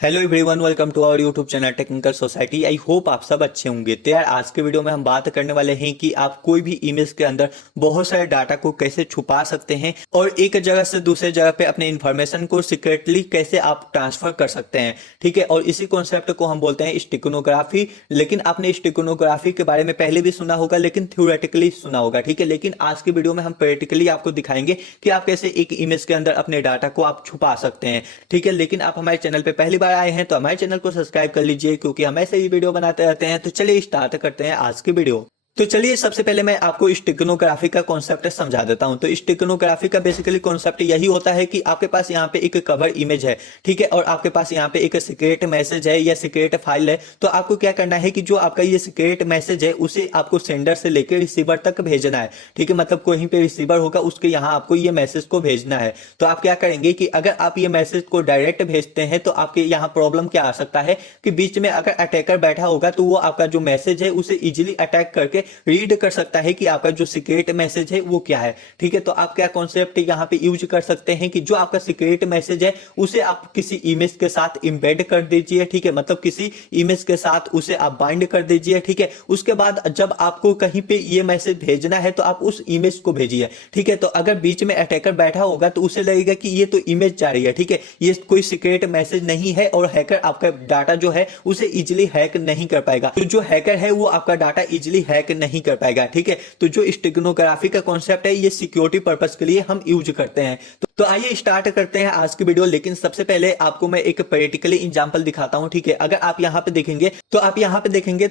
Hello everyone, welcome to our YouTube channel Technical Society. I hope आप सब अच्छे होंगे। तो यार आज के वीडियो में हम बात करने वाले हैं कि आप कोई भी इमेज के अंदर बहुत सारे डाटा को कैसे छुपा सकते हैं और एक जगह से दूसरे जगह पे अपने इन्फॉर्मेशन को सीक्रेटली कैसे आप ट्रांसफर कर सकते हैं। ठीक है, और इसी कॉन्सेप्ट को हम बोलते हैं स्टिग्नोग्राफी। लेकिन आपने स्टिग्नोग्राफी के बारे में पहले भी सुना होगा, लेकिन थ्योरेटिकली सुना होगा। ठीक है, लेकिन आज की वीडियो में हम प्रैक्टिकली आपको दिखाएंगे कि आप कैसे एक इमेज के अंदर अपने डाटा को आप छुपा सकते हैं। ठीक है, लेकिन आप हमारे चैनल पे पहली बार आए हैं तो हमारे चैनल को सब्सक्राइब कर लीजिए, क्योंकि हम ऐसे ही वीडियो बनाते रहते हैं। तो चलिए स्टार्ट करते हैं आज की वीडियो। तो चलिए सबसे पहले मैं आपको स्टिग्नोग्राफी का कॉन्सेप्ट समझा देता हूं। तो स्टिग्नोग्राफी का बेसिकली कॉन्सेप्ट यही होता है कि आपके पास यहाँ पे एक कवर इमेज है, ठीक है, और आपके पास यहाँ पे एक सीक्रेट मैसेज है या सीक्रेट फाइल है। तो आपको क्या करना है कि जो आपका ये सीक्रेट मैसेज है उसे आपको सेंडर से लेकर रिसीवर तक भेजना है। ठीक है, मतलब कहीं पे रिसीवर होगा उसके यहाँ आपको ये मैसेज को भेजना है। तो आप क्या करेंगे कि अगर आप ये मैसेज को डायरेक्ट भेजते हैं तो आपके यहाँ प्रॉब्लम क्या आ सकता है कि बीच में अगर अटैकर बैठा होगा तो वो आपका जो मैसेज है उसे इजिली अटैक करके रीड कर सकता है कि आपका जो सीक्रेट मैसेज है वो क्या है। ठीक है, तो आप क्या कॉन्सेप्ट यहाँ पे यूज कर सकते हैं कि जो आपका सीक्रेट मैसेज है उसे आप किसी इमेज के साथ इंबेड कर दीजिए। ठीक है, मतलब किसी इमेज के साथ उसे आप बाइंड कर दीजिए। ठीक है, उसके बाद जब आपको कहीं पे ये मैसेज भेजना है तो आप उस इमेज को भेजिए। ठीक है, तो अगर बीच में अटैकर बैठा होगा तो उसे लगेगा कि ये तो इमेज जा रही है। ठीक है, ये कोई सीक्रेट मैसेज नहीं है और हैकर आपका डाटा जो है उसे इजिली हैक नहीं कर पाएगा। तो जो हैकर है वो आपका डाटा इजिली हैक नहीं कर पाएगा। ठीक है, तो जो स्टिग्नोग्राफी का कॉन्सेप्ट है ये सिक्योरिटी पर्पस के लिए हम यूज करते हैं। तो आइए स्टार्ट करते हैं आज की वीडियो। लेकिन सबसे पहले आपको मैं एक प्रैक्टिकली एग्जांपल दिखाता हूं। ठीक है, अगर आप यहां पे देखेंगे तो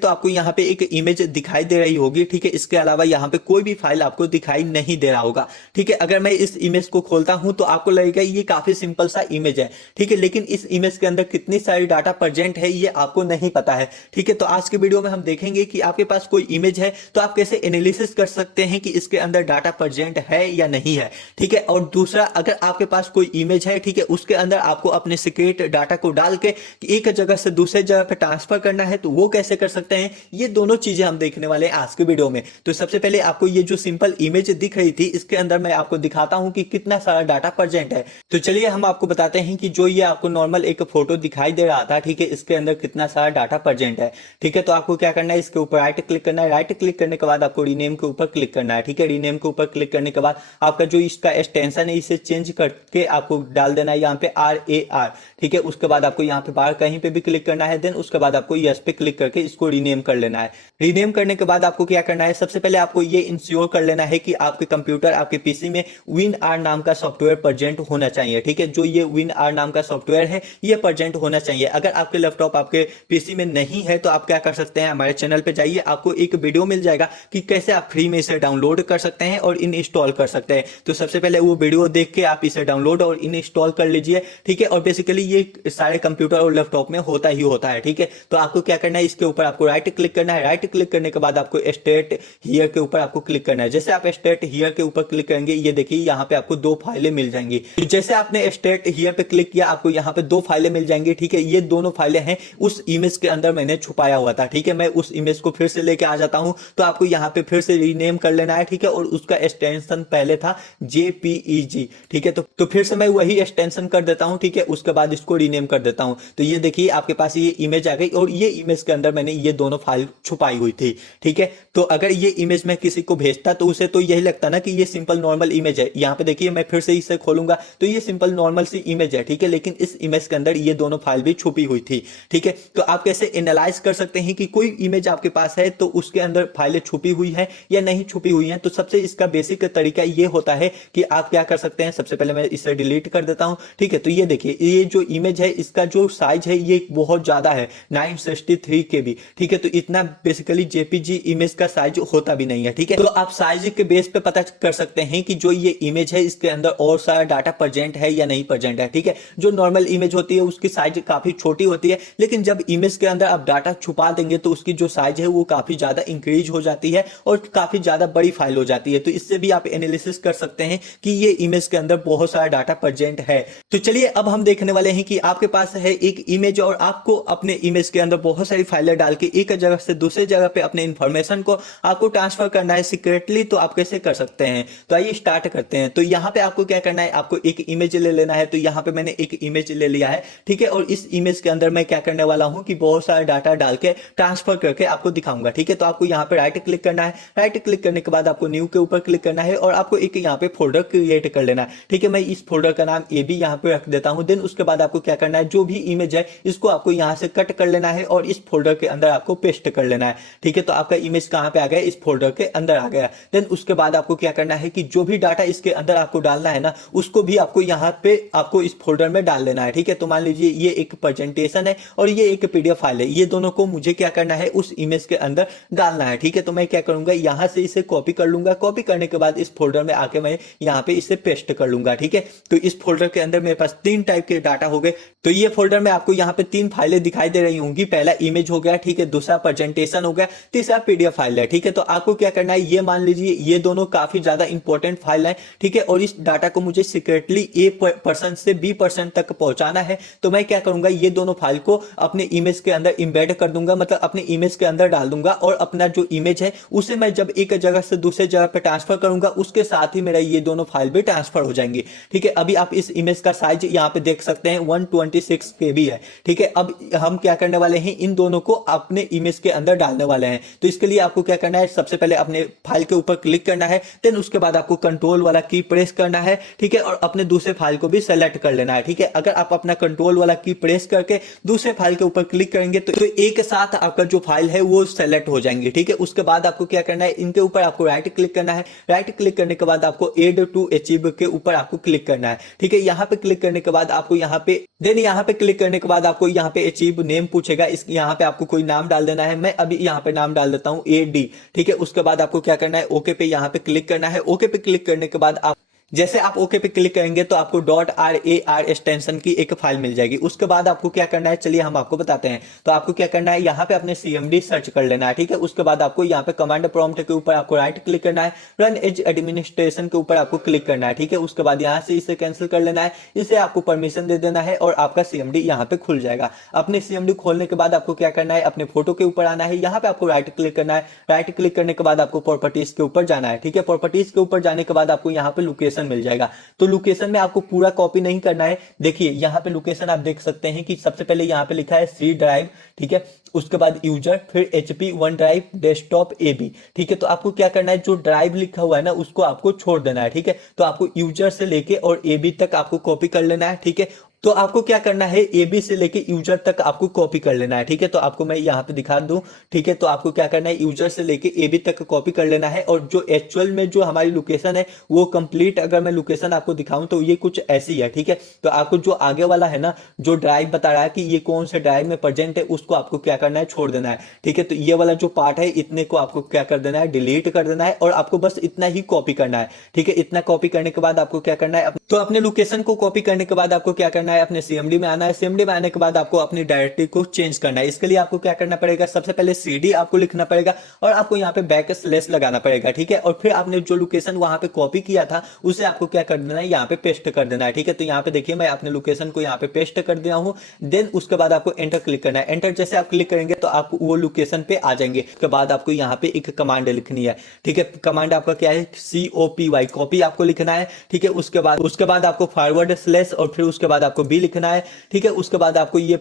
आपको यहां पे एक इमेज दिखाई दे रही होगी। ठीक है, इसके अलावा यहां पे कोई भी फाइल आपको दिखाई नहीं दे रहा होगा। ठीक है, अगर मैं इस इमेज को खोलता हूं तो आपको लगेगा ये काफी सिंपल सा इमेज है। ठीक है, लेकिन इस इमेज के अंदर कितनी सारी डाटा प्रेजेंट है ये आपको नहीं पता है। ठीक है, तो आज की वीडियो में हम देखेंगे कि आपके पास कोई इमेज है तो आप कैसे एनालिसिस कर सकते हैं कि इसके अंदर डाटा प्रेजेंट है या नहीं है। ठीक है, और दूसरा, अगर आपके पास कोई इमेज है, ठीक है, उसके अंदर आपको अपने सीक्रेट डाटा को डाल के एक जगह से दूसरे जगह पे ट्रांसफर करना है तो वो कैसे कर सकते हैं, ये दोनों चीजें हम देखने वाले हैं आज के वीडियो में। तो सबसे पहले आपको ये जो सिंपल इमेज दिख रही थी इसके अंदर मैं आपको दिखाता हूं कि कितना सारा डाटा प्रेजेंट है। तो चलिए हम आपको बताते हैं कि जो ये आपको नॉर्मल एक फोटो दिखाई दे रहा था, ठीक है, इसके अंदर कितना सारा डाटा प्रेजेंट है। ठीक है, तो आपको क्या करना है, इसके ऊपर राइट क्लिक करना है। राइट क्लिक करने के बाद आपको रीनेम के ऊपर क्लिक करना है। ठीक है, रीनेम के ऊपर क्लिक करने के बाद आपका जो इसका एक्सटेंशन है इसे चेंज करके आपको डाल देना है यहाँ पे RAR। ठीक है, उसके बाद आपको यहाँ पे बाहर कहीं पे भी क्लिक करना है। देन उसके बाद आपको यस पे क्लिक करके इसको रीनेम कर लेना है। रीनेम करने के बाद आपको क्या करना है, सबसे पहले आपको ये इंश्योर कर लेना है कि आपके कंप्यूटर आपके पीसी में WinR नाम का सॉफ्टवेयर प्रेजेंट होना चाहिए। ठीक है, जो ये WinR नाम का सॉफ्टवेयर है ये प्रेजेंट होना चाहिए। अगर आपके लैपटॉप आपके पीसी में नहीं है तो आप क्या कर सकते हैं, हमारे चैनल पे जाइए, आपको एक वीडियो मिल जाएगा कि कैसे आप फ्री में इसे डाउनलोड कर सकते हैं और इंस्टॉल कर सकते हैं। तो सबसे पहले वो वीडियो देख के आप इसे डाउनलोड और इंस्टॉल कर लीजिए। ठीक है, और बेसिकली ये सारे कंप्यूटर और लैपटॉप में होता ही होता है। ठीक है, तो आपको क्या करना है, इसके ऊपर आपको राइट क्लिक करना है। राइट क्लिक करने के बाद आपको स्टार्ट हियर के ऊपर आपको क्लिक करना है। जैसे आप स्टार्ट हियर के ऊपर क्लिक करेंगे ये देखिए यहाँ पे आपको दो फाइलें मिल जाएंगी। जैसे आपने स्टार्ट हियर पे क्लिक किया आपको यहाँ पे दो फाइलें मिल जाएंगी। ठीक है, ये दोनों फाइलें हैं उस इमेज के अंदर मैंने छुपाया हुआ था। ठीक है, मैं उस इमेज को फिर से लेके आ जाता हूं। तो आपको यहाँ पे फिर से रीनेम कर लेना है। ठीक है, और उसका एक्सटेंशन पहले था JPEG। ठीक है, तो फिर से मैं वही एक्सटेंशन कर देता हूं। ठीक है, उसके बाद इसको रीनेम कर देता हूं। तो ये देखिए आपके पास ये इमेज आ गई और ये इमेज के अंदर मैंने ये दोनों फाइल छुपाई हुई थी। ठीक है, तो अगर ये इमेज मैं किसी को भेजता तो उसे तो यही लगता ना कि ये सिंपल नॉर्मल इमेज है। यहाँ पे देखिए मैं फिर से इसे खोलूंगा तो ये सिंपल नॉर्मल सी इमेज है। ठीक है, लेकिन इस इमेज के अंदर ये दोनों फाइल भी छुपी हुई थी। ठीक है, तो आप कैसे एनालाइज कर सकते हैं कि कोई इमेज आपके पास है तो उसके अंदर फाइलें छुपी हुई है या नहीं छुपी हुई है। तो सबसे इसका बेसिक तरीका ये होता है कि आप क्या कर सकते हैं, सबसे पहले मैं इसे डिलीट कर देता हूं। ठीक है, तो ये देखिए ये जो इमेज है इसका जो साइज है ये बहुत ज्यादा है 963 KB। ठीक है, तो इतना बेसिकली JPG इमेज का साइज होता भी नहीं है। ठीक है, तो आप साइज के बेस पे पता कर सकते हैं कि जो ये इमेज है इसके अंदर और सारा डाटा प्रेजेंट है या नहीं प्रेजेंट है। ठीक है, जो नॉर्मल इमेज होती है उसकी साइज काफी छोटी होती है, लेकिन जब इमेज के अंदर आप डाटा छुपा देंगे तो उसकी जो साइज है वो काफी ज्यादा इंक्रीज इंक्रीज हो जाती है और काफी ज्यादा बड़ी फाइल हो जाती है। तो इससे भी आप एनालिसिस कर सकते हैं कि ये इमेज के अंदर बहुत सारा डाटा प्रेजेंट है। तो चलिए अब हम देखने वाले हैं कि आपके पास है एक इमेज और आपको अपने इमेज के अंदर बहुत सारी फाइलें डाल के एक जगह से दूसरी जगह पे अपने इंफॉर्मेशन को आपको ट्रांसफर करना है सीक्रेटली। तो आप कैसे कर सकते हैं, तो आइए स्टार्ट करते हैं। तो यहाँ पे आपको क्या करना है, आपको एक इमेज ले लेना है। तो यहाँ पे मैंने एक इमेज ले लिया है, ठीक है। और इस इमेज के अंदर मैं क्या करने वाला हूँ कि बहुत सारा डाटा डाल के ट्रांसफर करके आपको दिखाऊंगा, ठीक है। तो आपको यहाँ पे राइट क्लिक करना है। राइट क्लिक करने के बाद आपको न्यू के ऊपर क्लिक करना है और आपको एक यहाँ पे फोल्डर क्रिएट कर लेना है, ठीक है। मैं इस फोल्डर का नाम ए बी यहाँ पे रख देता हूँ। देन उसके बाद आपको क्या करना है, जो भी इमेज है इसको आपको यहाँ से कट कर लेना है और इस फोल्डर के अंदर आपको पेस्ट कर लेना है, ठीक है। तो आपका इमेज कहाँ पे आ गया, इस फोल्डर के अंदर आ गया। देन उसके बाद आपको क्या करना है कि जो भी डाटा इसके अंदर आपको डालना है ना, उसको भी आपको यहाँ पे आपको इस फोल्डर में डाल लेना है, ठीक है। तो मान लीजिए ये एक प्रेजेंटेशन है और ये एक पीडीएफ फाइल है, ये दोनों को मुझे क्या करना है उस इमेज के अंदर डालना है, ठीक है। तो मैं क्या करूंगा, यहाँ से इसे कॉपी कर लूंगा। कॉपी करने के बाद इस फोल्डर में आके मैं यहाँ पे इसे पेस्ट कर लूंगा, ठीक है। तो इस फोल्डर के अंदर मेरे पास 3 टाइप के डाटा हो गए। तो ये फोल्डर में आपको यहाँ पे 3 फाइलें दिखाई दे रही होंगी। पहला इमेज हो गया, ठीक है, दूसरा प्रेजेंटेशन हो गया, तीसरा पीडीएफ फाइल है, ठीक है। तो आपको क्या करना है, ये मान लीजिए ये दोनों काफी ज्यादा इंपॉर्टेंट फाइल है, ठीक है। और इस डाटा को मुझे सीक्रेटली ए पर्सन से बी पर्सन तक पहुंचाना है। तो मैं क्या करूंगा, ये दोनों फाइल को अपने इमेज के अंदर इंबेड कर दूंगा, मतलब अपने इमेज के अंदर डाल दूंगा। और अपना जो इमेज है उसे मैं जब एक जगह से दूसरे जगह पे ट्रांसफर करूंगा, उसके साथ ही मेरा ये दोनों फाइल भी ट्रांसफर हो जाएंगे, ठीक है। अभी आप इस इमेज का साइज यहाँ पे देख सकते हैं 126 KB है, ठीक है। अब हम क्या करने वाले हैं, इन दोनों को अपने इमेज के अंदर डालने वाले हैं। तो इसके लिए आपको क्या करना है, सबसे पहले अपने फाइल के ऊपर क्लिक करना है। देन उसके बाद आपको कंट्रोल वाला की प्रेस करना है, ठीक है। और अपने दूसरे फाइल को भी सेलेक्ट कर लेना है, ठीक है। अगर आप अपना कंट्रोल वाला की प्रेस करके दूसरे फाइल के ऊपर क्लिक करेंगे तो एक साथ आपका जो फाइल है वो सेलेक्ट हो जाएंगे, ठीक है। उसके बाद आपको क्या करना है, इनके ऊपर आपको राइट क्लिक करना है। राइट क्लिक करने के बाद आपको एड टू अचीव के ऊपर आपको क्लिक करना है, ठीक है। यहाँ पे क्लिक करने के बाद आपको यहाँ पे देन यहाँ पे क्लिक करने के बाद आपको यहाँ पे अचीव नेम पूछेगा, इस यहाँ पे आपको कोई नाम डाल देना है। मैं अभी यहाँ पे नाम डाल देता हूँ AD, ठीक है। उसके बाद आपको क्या करना है, ओके पे यहाँ पे क्लिक करना है। ओके पे क्लिक करने के बाद आप जैसे आप ओके पे क्लिक करेंगे तो आपको .rar एक्सटेंशन की एक फाइल मिल जाएगी। उसके बाद आपको क्या करना है, चलिए हम आपको बताते हैं। तो आपको क्या करना है, यहाँ पे अपने CMD सर्च कर लेना है, ठीक है। उसके बाद आपको यहाँ पे कमांड प्रॉम्प्ट के ऊपर आपको राइट क्लिक करना है। रन एज एडमिनिस्ट्रेशन के ऊपर आपको क्लिक करना है, ठीक है। उसके बाद यहाँ से इसे कैंसिल कर लेना है, इसे आपको परमिशन दे देना है और आपका CMD यहाँ पे खुल जाएगा। अपने CMD खोलने के बाद आपको क्या करना है, अपने फोटो के ऊपर आना है। यहाँ पे आपको राइट क्लिक करना है। राइट क्लिक करने के बाद आपको प्रॉपर्टीज के ऊपर जाना है, ठीक है। प्रॉपर्टीज के ऊपर जाने के बाद आपको यहाँ पे लोकेशन मिल जाएगा। तो लोकेशन में आपको पूरा कॉपी नहीं करना है। देखिए यहाँ पे लोकेशन आप देख सकते हैं कि सबसे पहले यहाँ पे लिखा है C ड्राइव, ठीक है। उसके बाद यूजर, फिर HP one drive, desktop AB, ठीक है। तो आपको क्या करना है, जो ड्राइव लिखा हुआ है ना उसको आपको छोड़ देना है, ठीक है। तो आपको यूजर से लेके और AB तक आपको कॉपी कर लेना है, ठीक है। तो आपको क्या करना है, AB से लेके यूजर तक आपको कॉपी कर लेना है, ठीक है। तो आपको मैं यहाँ पे दिखा दूं, ठीक है। तो आपको क्या करना है, यूजर से लेके AB तक कॉपी कर लेना है। और जो एक्चुअल में जो हमारी लोकेशन है वो कंप्लीट अगर मैं लोकेशन आपको दिखाऊं तो ये कुछ ऐसी है, ठीक है। तो आपको जो आगे वाला है ना, जो ड्राइव बता रहा है कि ये कौन से ड्राइव में प्रेजेंट है, उसको आपको क्या करना है, छोड़ देना है, ठीक है। तो ये वाला जो पार्ट है इतने को आपको क्या कर देना है, डिलीट कर देना है और आपको बस इतना ही कॉपी करना है, ठीक है। इतना कॉपी करने के बाद आपको क्या करना है, तो अपने लोकेशन को कॉपी करने के बाद आपको क्या करना है, अपने CMD में आना है। CMD में आने के बाद आपको अपनी डायरेक्टरी को चेंज करना है। इसके लिए आपको क्या करना पड़ेगा, सबसे पहले CD आपको लिखना पड़ेगा और आपको यहाँ पे बैकस्लैश लगाना पड़ेगा, ठीक है। और फिर आपने जो लोकेशन वहां पे कॉपी किया था उसे आपको क्या कर देना है, यहाँ पे पेस्ट कर देना है, ठीक है। तो यहाँ पे देखिए मैं अपने लोकेशन को यहाँ पे पेस्ट कर दिया हूँ। देन उसके बाद आपको एंटर क्लिक करना है। एंटर जैसे आप क्लिक करेंगे तो आपको वो लोकेशन पे आ जाएंगे। उसके बाद आपको यहाँ पे एक कमांड लिखनी है, ठीक है। कमांड आपका क्या है, COPY, कॉपी आपको लिखना है, ठीक है। उसके बाद आपको फॉरवर्ड स्लैश और फिर उसके बाद आपको B लिखना है, ठीक है। उसके बाद आपको ये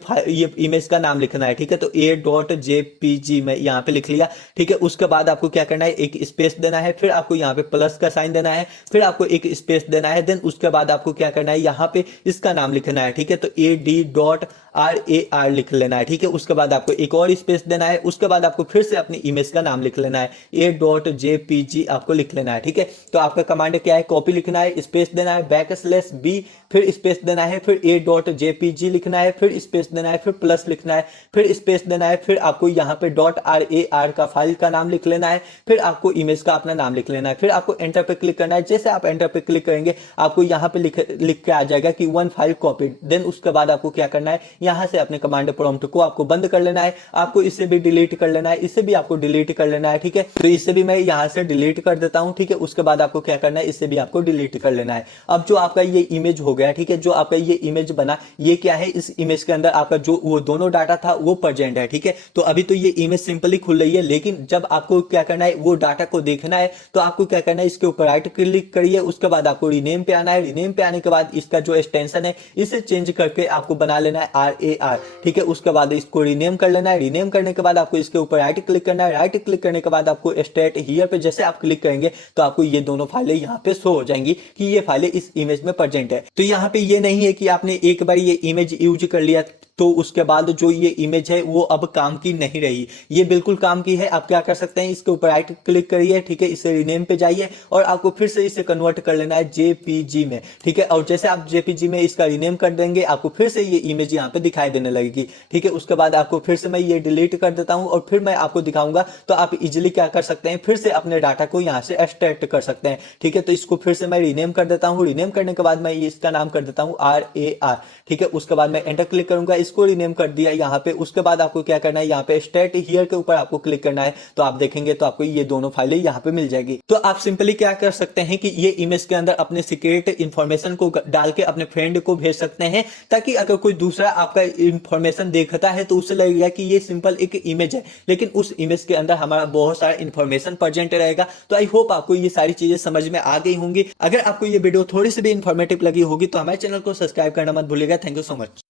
इमेज का नाम लिखना है, ठीक है। तो A.jpg मैं यहाँ पे लिख लिया, ठीक है। उसके बाद आपको क्या करना है, एक स्पेस देना है, फिर आपको यहाँ पे प्लस का साइन देना है, फिर आपको एक स्पेस देना है। देन उसके बाद आपको क्या करना है, यहाँ पे इसका नाम लिखना है, ठीक है। तो AD.RAR लिख लेना है, ठीक है। उसके बाद आपको एक और स्पेस देना है। उसके बाद आपको फिर से अपनी इमेज का नाम लिख लेना है, A.jpg आपको लिख लेना है, ठीक है। तो आपका कमांड क्या है, कॉपी लिखना है, स्पेस देना है, बैकस्लैश B, फिर स्पेस देना है, फिर A.jpg लिखना है, फिर स्पेस देना है, फिर प्लस लिखना है, फिर स्पेस देना है, फिर आपको यहाँ पे .rar का फाइल का नाम लिख लेना है, फिर आपको इमेज का अपना नाम लिख लेना है, फिर आपको एंटर पे क्लिक करना है। जैसे आप एंटर पे क्लिक करेंगे आपको यहाँ पे लिख के आ जाएगा कि 1 फाइल कॉपीड। देन उसके बाद आपको क्या करना है, यहाँ से अपने कमांड प्रॉम्प्ट को आपको बंद कर लेना है। आपको इसे भी डिलीट कर लेना है, इसे भी आपको डिलीट कर लेना है। ठीक है, तो इसे भी मैं यहाँ से डिलीट कर देता हूँ। ठीक है, उसके बाद आपको क्या करना है, इसे भी आपको डिलीट कर लेना है। अब जो आपका ये इमेज हो गया, ठीक है, जो आपका ये इमेज बना, ये क्या है, इस इमेज के अंदर आपका जो वो दोनों डाटा था वो प्रेजेंट है। ठीक है, तो अभी तो ये इमेज सिंपली खुल रही है, लेकिन जब आपको क्या करना है, वो डाटा को देखना है, तो आपको क्या करना है, इसके ऊपर राइट क्लिक करिए। उसके बाद आपको रीनेम पे आना है। रीनेम पे आने के बाद इसका जो एक्सटेंशन है इसे चेंज करके आपको बना लेना है RAR। ठीक है, उसके बाद इसको रीनेम कर लेना है। रीनेम करने के बाद आपको इसके ऊपर राइट क्लिक करना है। राइट क्लिक करने के बाद आपको स्टेट हियर पे जैसे आप क्लिक करेंगे तो आपको ये दोनों फाइलें यहाँ पे शो हो जाएंगी कि ये फाइलें इस इमेज में प्रेजेंट है। तो यहाँ पे ये नहीं है कि आपने एक बार ये इमेज यूज कर लिया तो उसके बाद जो ये इमेज है वो अब काम की नहीं रही, ये बिल्कुल काम की है। आप क्या कर सकते हैं, इसके ऊपर राइट क्लिक करिए। ठीक है, इसे रीनेम पे जाइए और आपको फिर से इसे कन्वर्ट कर लेना है JPG में। ठीक है, और जैसे आप JPG में इसका रीनेम कर देंगे आपको फिर से ये इमेज यहाँ पे दिखाई देने लगेगी। ठीक है, उसके बाद आपको फिर से मैं ये डिलीट कर देता हूँ और फिर मैं आपको दिखाऊंगा, तो आप इजिली क्या कर सकते हैं, फिर से अपने डाटा को यहाँ से एक्सट्रैक्ट कर सकते हैं। ठीक है, तो इसको फिर से मैं रीनेम कर देता हूँ। रीनेम करने के बाद मैं इसका नाम कर देता हूँ RAR। ठीक है, उसके बाद मैं एंटर क्लिक करूंगा, इसको रीनेम कर दिया यहाँ पे। उसके बाद आपको क्या करना है, यहाँ पे स्टेट हियर के ऊपर आपको क्लिक करना है, तो आप देखेंगे तो आपको ये दोनों फाइलें यहाँ पे मिल जाएगी। तो आप सिंपली क्या कर सकते हैं कि ये इमेज के अंदर अपने सीक्रेट इंफॉर्मेशन को डाल के अपने फ्रेंड को भेज सकते हैं, ताकि अगर कोई दूसरा आपका इंफॉर्मेशन देखता है तो उसे लगेगा कि ये सिंपल एक इमेज है, लेकिन उस इमेज के अंदर हमारा बहुत सारा इंफॉर्मेशन प्रेजेंट रहेगा। तो आई होप आपको ये सारी चीजें समझ में आ गई होंगी। अगर आपको ये वीडियो थोड़ी सी भी इंफॉर्मेटिव लगी होगी तो हमारे चैनल को सब्सक्राइब करना मत भूलिएगा। Thank you so much.